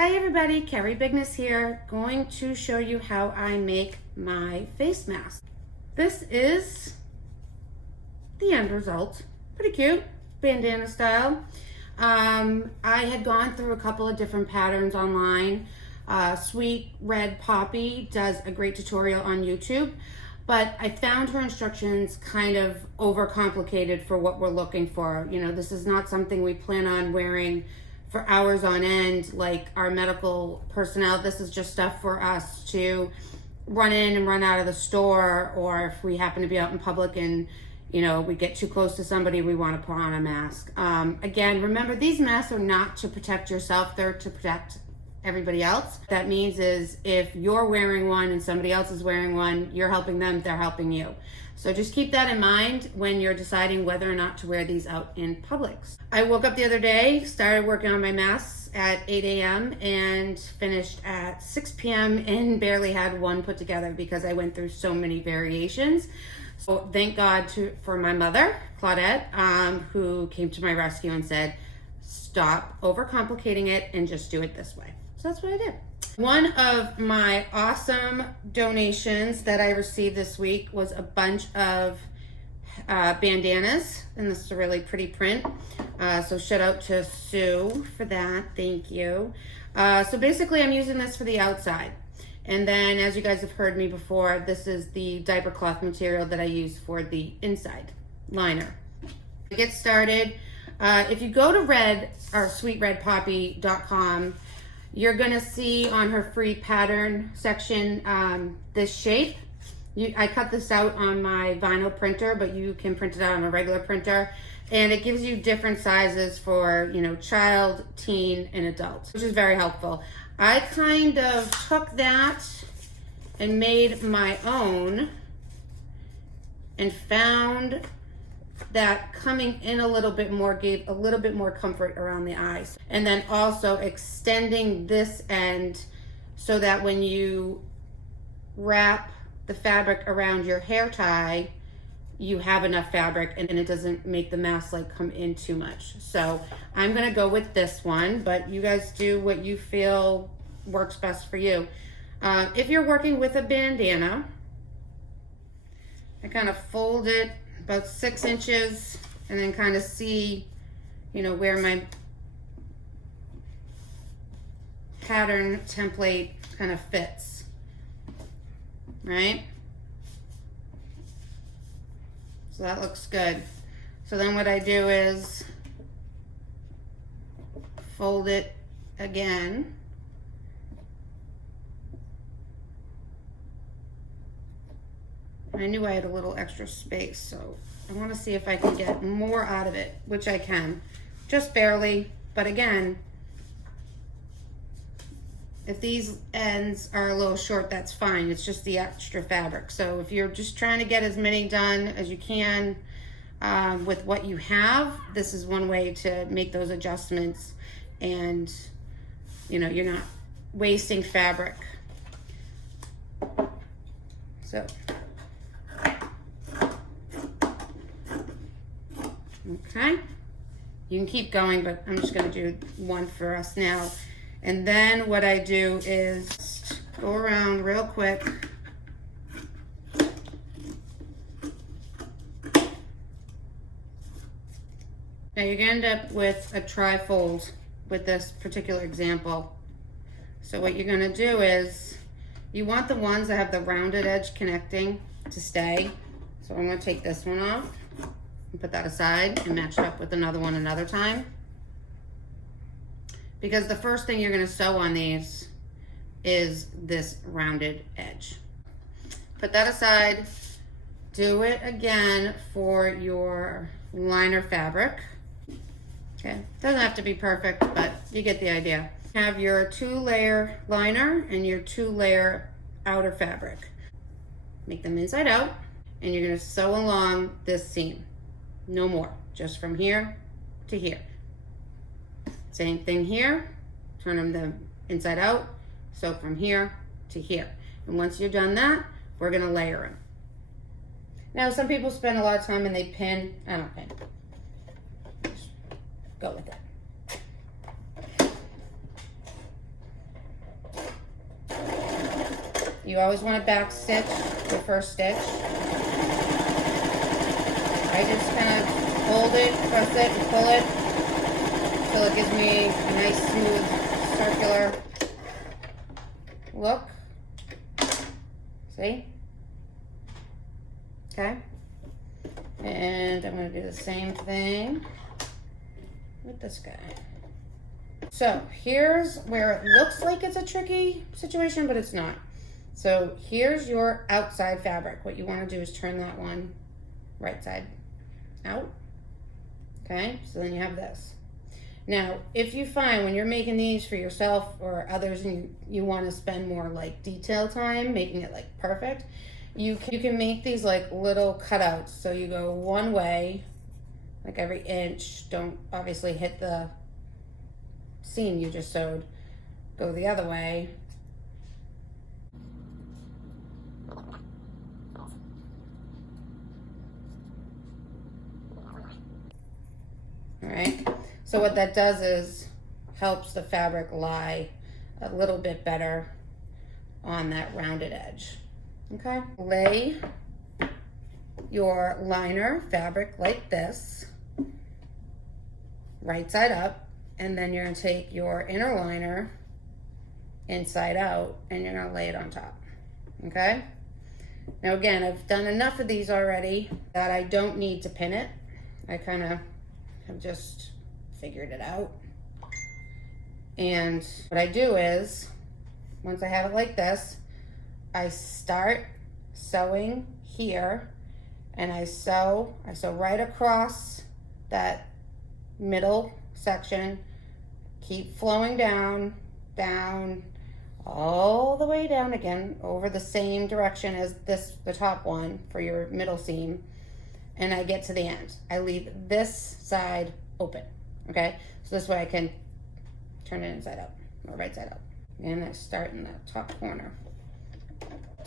Hi everybody, Carrie Bigness here, going to show you how I make my face mask. This is the end result. Pretty cute, bandana style. I had gone through a couple of different patterns online. Sweet Red Poppy does a great tutorial on YouTube, but I found her instructions kind of overcomplicated for what we're looking for. You know, this is not something we plan on wearing for hours on end like our medical personnel. This is just stuff for us to run in and run out of the store, or if we happen to be out in public and we get too close to somebody, we want to put on a mask. Again, remember, these masks are not to protect yourself, they're to protect everybody else. What that means is if you're wearing one and somebody else is wearing one, you're helping them, they're helping you. So just keep that in mind when you're deciding whether or not to wear these out in public. I woke up the other day, started working on my masks at 8 a.m. and finished at 6 p.m. and barely had one put together because I went through so many variations. So thank God for my mother, Claudette, who came to my rescue and said, stop overcomplicating it and just do it this way. So that's what I did. One of my awesome donations that I received this week was a bunch of bandanas, and this is a really pretty print. So shout out to Sue for that, thank you. So basically I'm using this for the outside. And then, as you guys have heard me before, this is the diaper cloth material that I use for the inside liner. To get started, if you go to sweetredpoppy.com, you're gonna see on her free pattern section this shape. I cut this out on my vinyl printer, but you can print it out on a regular printer. And it gives you different sizes for, child, teen, and adult, which is very helpful. I kind of took that and made my own and found that coming in a little bit more gave a little bit more comfort around the eyes. And then also extending this end so that when you wrap the fabric around your hair tie, you have enough fabric and it doesn't make the mask come in too much. So I'm gonna go with this one, but you guys do what you feel works best for you. If you're working with a bandana, I kind of fold it about 6 inches and then kind of see, where my pattern template kind of fits, right? So that looks good. So then what I do is fold it again. I knew I had a little extra space, so I want to see if I can get more out of it, which I can, just barely. But again, if these ends are a little short, that's fine. It's just the extra fabric. So if you're just trying to get as many done as you can with what you have, this is one way to make those adjustments, and you're not wasting fabric. So okay, you can keep going, but I'm just going to do one for us now. And then what I do is go around real quick. Now you're going to end up with a tri-fold with this particular example. So what you're going to do is, you want the ones that have the rounded edge connecting to stay. So I'm going to take this one off and put that aside and match it up with another one another time. Because the first thing you're going to sew on these is this rounded edge. Put that aside. Do it again for your liner fabric. Okay, doesn't have to be perfect, but you get the idea. Have your 2-layer liner and your 2-layer outer fabric. Make them inside out, and you're going to sew along this seam. No more, just from here to here. Same thing here, turn them inside out, sew from here to here. And once you're done that, we're gonna layer them. Now, some people spend a lot of time and they pin. I don't pin. Just go with it. You always want to back stitch your first stitch. I just kind of hold it, press it, and pull it until it gives me a nice smooth circular look. See? Okay. And I'm going to do the same thing with this guy. So here's where it looks like it's a tricky situation, but it's not. So here's your outside fabric. What you want to do is turn that one right side out. Okay, so then you have this. Now, if you find when you're making these for yourself or others and you want to spend more like detail time making it like perfect, you can make these like little cutouts. So you go one way, like every inch. Don't obviously hit the seam you just sewed. Go the other way. All right, so what that does is helps the fabric lie a little bit better on that rounded edge. Okay, lay your liner fabric like this, right side up, and then you're gonna take your inner liner inside out and you're gonna lay it on top. Okay, now again, I've done enough of these already that I don't need to pin it. I kind of have just figured it out. And what I do is, once I have it like this, I start sewing here and I sew right across that middle section, keep flowing down, all the way down again over the same direction as the top one for your middle seam. And I get to the end. I leave this side open, okay? So this way I can turn it inside out, or right side out. And I start in the top corner.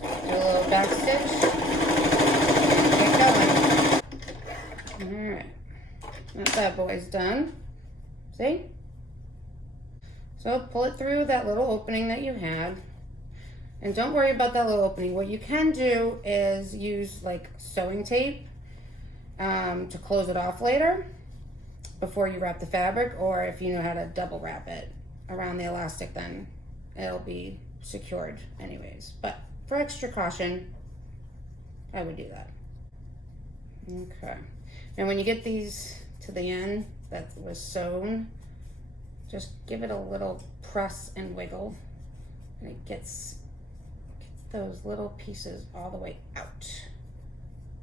Do a little back stitch. Get going. All right, that bad boy's done. See? So pull it through that little opening that you had. And don't worry about that little opening. What you can do is use like sewing tape to close it off later before you wrap the fabric, or if you know how to double wrap it around the elastic, then it'll be secured anyways. But for extra caution, I would do that. Okay. And when you get these to the end that was sewn, just give it a little press and wiggle, and it gets those little pieces all the way out.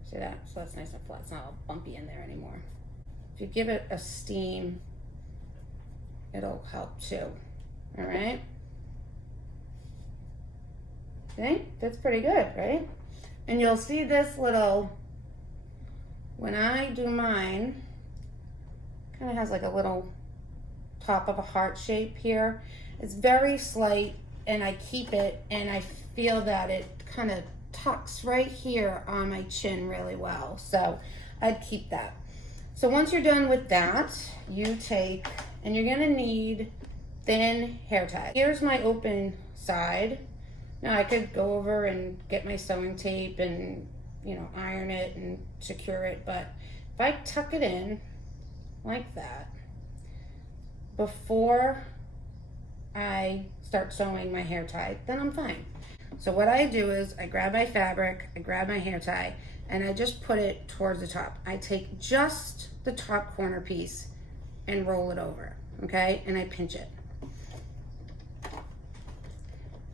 See that? So that's nice and flat. It's not all bumpy in there anymore. If you give it a steam, it'll help too. All right? See? That's pretty good, right? And you'll see this little, when I do mine, kind of has like a little top of a heart shape here. It's very slight, and I keep it, and I feel that it kind of tucks right here on my chin really well. So I'd keep that. So once you're done with that, you take, and you're gonna need thin hair tie. Here's my open side. Now I could go over and get my sewing tape and, you know, iron it and secure it, but if I tuck it in like that before I start sewing my hair tie, then I'm fine. So what I do is I grab my fabric, I grab my hair tie, and I just put it towards the top. I take just the top corner piece and roll it over, okay? And I pinch it.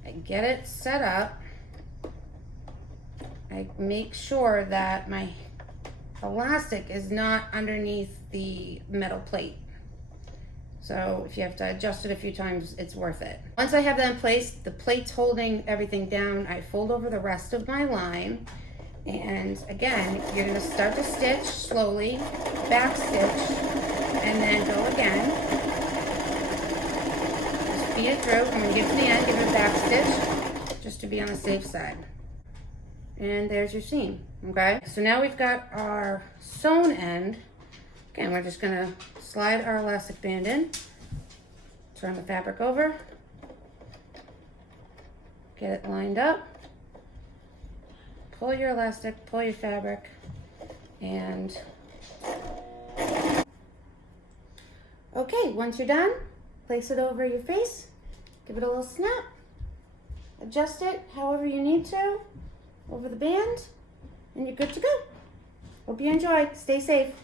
I get it set up. I make sure that my elastic is not underneath the metal plate. So if you have to adjust it a few times, it's worth it. Once I have that in place, the plate's holding everything down, I fold over the rest of my line. And again, you're gonna start to stitch slowly, back stitch, and then go again. Just feed it through, and when you get to the end, give it a back stitch, just to be on the safe side. And there's your seam, okay? So now we've got our sewn end. Again, we're just gonna slide our elastic band in, turn the fabric over, get it lined up, pull your elastic, pull your fabric, and okay, once you're done, place it over your face, give it a little snap, adjust it however you need to over the band, and you're good to go. Hope you enjoy. Stay safe.